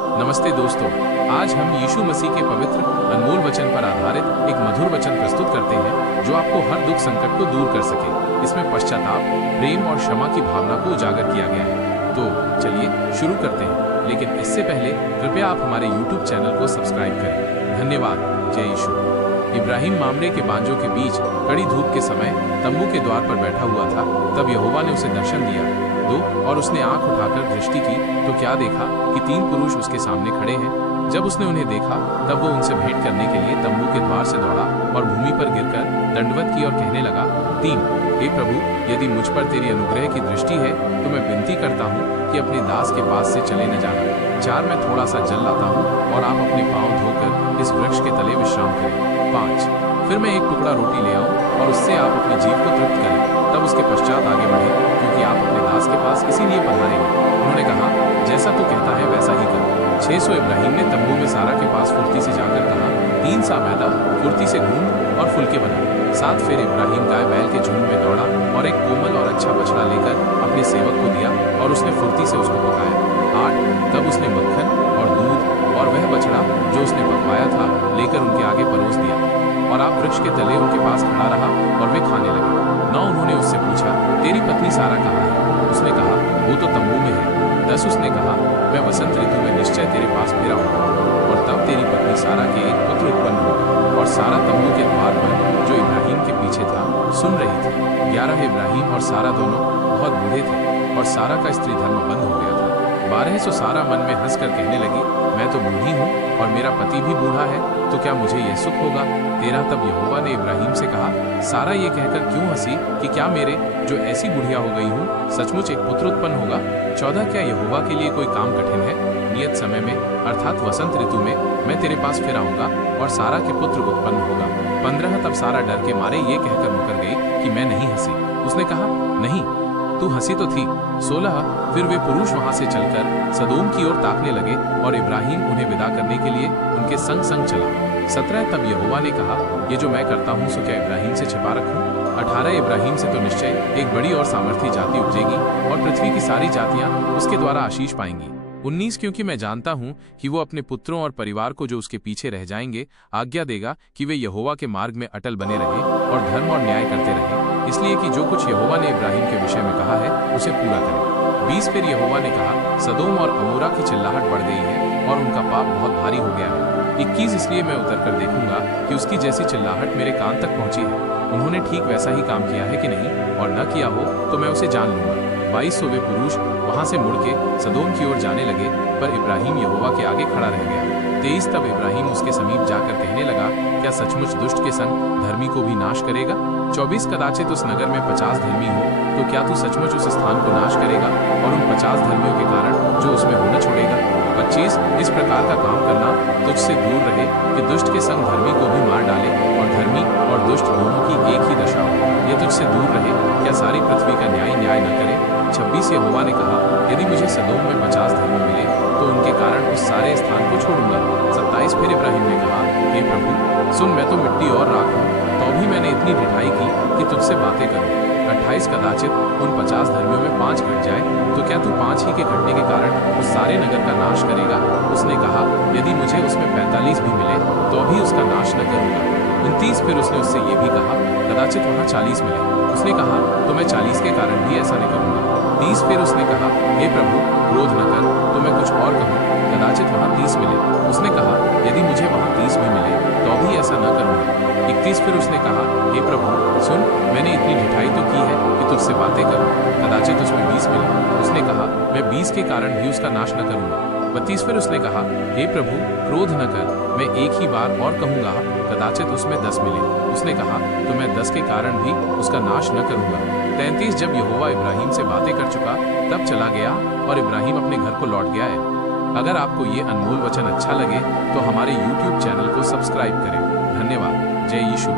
नमस्ते दोस्तों, आज हम यीशु मसीह के पवित्र अनमोल वचन पर आधारित एक मधुर वचन प्रस्तुत करते हैं जो आपको हर दुख संकट को दूर कर सके। इसमें पश्चाताप, प्रेम और क्षमा की भावना को उजागर किया गया है। तो चलिए शुरू करते हैं, लेकिन इससे पहले कृपया आप हमारे YouTube चैनल को सब्सक्राइब करें। धन्यवाद। जय यीशु। इब्राहिम मामरे के बांजों के बीच कड़ी धूप के समय तंबू के द्वार पर बैठा हुआ था। तब यहोवा ने उसे दर्शन दिया और उसने आंख उठाकर दृष्टि की तो क्या देखा कि 3 पुरुष उसके सामने खड़े हैं। जब उसने उन्हें देखा तब वो उनसे भेंट करने के लिए तंबू के द्वार से दौड़ा और भूमि पर गिरकर दंडवत की और कहने लगा। 3 हे प्रभु, यदि मुझ पर तेरी अनुग्रह की दृष्टि है तो मैं विनती करता हूँ कि अपने दास के पास से चले न जाना। 4 मैं थोड़ा सा जल लाता हूँ और आप अपने पांव धोकर इस वृक्ष के तले विश्राम करें। 5 फिर मैं एक टुकड़ा रोटी ले आऊँ और उससे आप अपने जीव को तृप्त करें, तब उसके पश्चात आगे बढ़े, क्योंकि आप अपने दास के पास इसीलिए पधारेंगे। उन्होंने कहा, जैसा तू कहता है वैसा ही कर। 600 इब्राहिम ने तंबू में सारा के पास फुर्ती से जाकर कहा, 3 सा मैदा फुर्ती से गूंद और फुलके बना। 7 फिर इब्राहिम गाय बैल के झुंड में दौड़ा और एक कोमल और अच्छा बछड़ा लेकर अपने सेवक को दिया और उसने फुर्ती से उसको पकाया। 8 तब उसने मक्खन और दूध और वह बछड़ा जो उसने पकवाया था लेकर उनके आगे परोस दिया और आप वृक्ष के तले उनके पास खड़ा रहा और वे खाने लगे। 9 उन्होंने उससे पूछा, तेरी पत्नी सारा कहाँ है? उसने कहा, वो तो तंबू में है। 10 उसने कहा, मैं वसंत ऋतु में निश्चय तेरे पास फिर आऊंगा और तब तेरी पत्नी सारा के एक पुत्र उत्पन्न होगा। और सारा तंबू के द्वार पर जो इब्राहिम के पीछे था सुन रही थी। 11 इब्राहिम और सारा दोनों बहुत बूढ़े थे और सारा का स्त्री धर्म बंद हो गया था। 12 सो सारा मन में हंसकर कहने लगी, मैं तो बूढ़ी हूँ और मेरा पति भी बूढ़ा है, तो क्या मुझे यह सुख होगा? 13 तब यहोवा ने इब्राहिम से कहा, सारा ये कहकर क्यों हंसी कि क्या मेरे जो ऐसी बुढ़िया हो गई हूँ सचमुच एक पुत्र उत्पन्न होगा? 14 क्या यहोवा के लिए कोई काम कठिन है? नियत समय में अर्थात वसंत ऋतु में मैं तेरे पास फिर आऊंगा और सारा के पुत्र उत्पन्न होगा। 15 तब सारा डर के मारे ये कहकर मुकर गई कि मैं नहीं हंसी। उसने कहा, नहीं तू हंसी तो थी। 16 फिर वे पुरुष वहां से चलकर सदोम की ओर ताकने लगे और इब्राहिम उन्हें विदा करने के लिए उनके संग संग चला। 17 तब यहोवा ने कहा, ये जो मैं करता हूँ सो क्या इब्राहिम से छिपा रखूं? 18 इब्राहिम से तो निश्चय एक बड़ी और सामर्थी जाति उपजेगी और पृथ्वी की सारी जातियां उसके द्वारा आशीष पाएंगी। 19 क्योंकि मैं जानता हूं कि वो अपने पुत्रों और परिवार को जो उसके पीछे रह जाएंगे आज्ञा देगा कि वे यहोवा के मार्ग में अटल बने रहे और धर्म और न्याय करते रहे, इसलिए कि जो कुछ यहोवा ने इब्राहिम के विषय में कहा है उसे पूरा करें। 20 फिर यहोवा ने कहा, सदोम और अमोरा की चिल्लाहट बढ़ गई है और उनका पाप बहुत भारी हो गया है। 21 इसलिए मैं उतरकर देखूंगा कि उसकी जैसी चिल्लाहट मेरे कान तक पहुंची है, उन्होंने ठीक वैसा ही काम किया है कि नहीं, और न किया हो तो मैं उसे जान लूंगा। 22 वे पुरुष वहां से मुड़ के सदोम की ओर जाने लगे, पर इब्राहिम यहोवा के आगे खड़ा रह गया। 23 तब इब्राहिम उसके समीप जाकर कहने लगा, क्या सचमुच दुष्ट के संग धर्मी को भी नाश करेगा? 24 कदाचित उस नगर में 50 धर्मी हो तो क्या तू सचमुच उस स्थान को नाश करेगा और उन 50 धर्मियों के कारण जो उसमें होना छोड़ेगा? 25 इस प्रकार का काम करना तुझसे दूर रहे कि दुष्ट के संग धर्मी को भी मार डाले और धर्मी और दुष्ट दोनों की एक ही दशा हो। यह तुझसे दूर रहे, क्या सारी पृथ्वी का न्याय न करे? 26 यहोवा ने कहा, यदि मुझे सदोम में 50 धर्मी मिले तो उनके कारण उस सारे स्थान को छोड़ूंगा। 27 फिर इब्राहिम ने कहा, हे प्रभु सुन, मैं तो मिट्टी और राख हूँ, तो भी मैंने इतनी ढिठाई की कि तुझसे बातें करूं। 28 कदाचित उन 50 धर्मियों में 5 घट जाए तो क्या तू 5 ही के घटने के कारण उस सारे नगर का नाश करेगा? उसने कहा, यदि मुझे उसमें 45 भी मिले तो भी उसका नाश न करूंगा। 29 फिर उसने उससे ये भी कहा, कदाचित वहाँ 40 मिले। उसने कहा, तो मैं 40 के कारण भी ऐसा नहीं करूंगा। 30 फिर उसने कहा, हे प्रभु क्रोध न कर, तो मैं कुछ और कहूँ, कदाचित वहाँ 30 मिले। उसने कहा, यदि मुझे वहाँ 30 भी मिले तो भी ऐसा न करूँगा। 31 फिर उसने कहा, हे प्रभु सुन, मैंने इतनी ढिठाई तो की है कि तुझसे बातें करूँ, कदाचित उसमें 20 मिले। उसने कहा, मैं 20 के कारण भी उसका नाश न करूँगा। 32 फिर उसने कहा, हे प्रभु क्रोध न कर, मैं एक ही बार और कहूँगा, कदाचित उसमें 10 मिले। उसने कहा, तो मैं 10 के कारण भी उसका नाश न करूँगा। 33 जब यहोवा इब्राहिम से बातें कर चुका तब चला गया और इब्राहिम अपने घर को लौट गया है। अगर आपको ये अनमोल वचन अच्छा लगे तो हमारे YouTube चैनल को सब्सक्राइब करें। धन्यवाद। जय यीशु।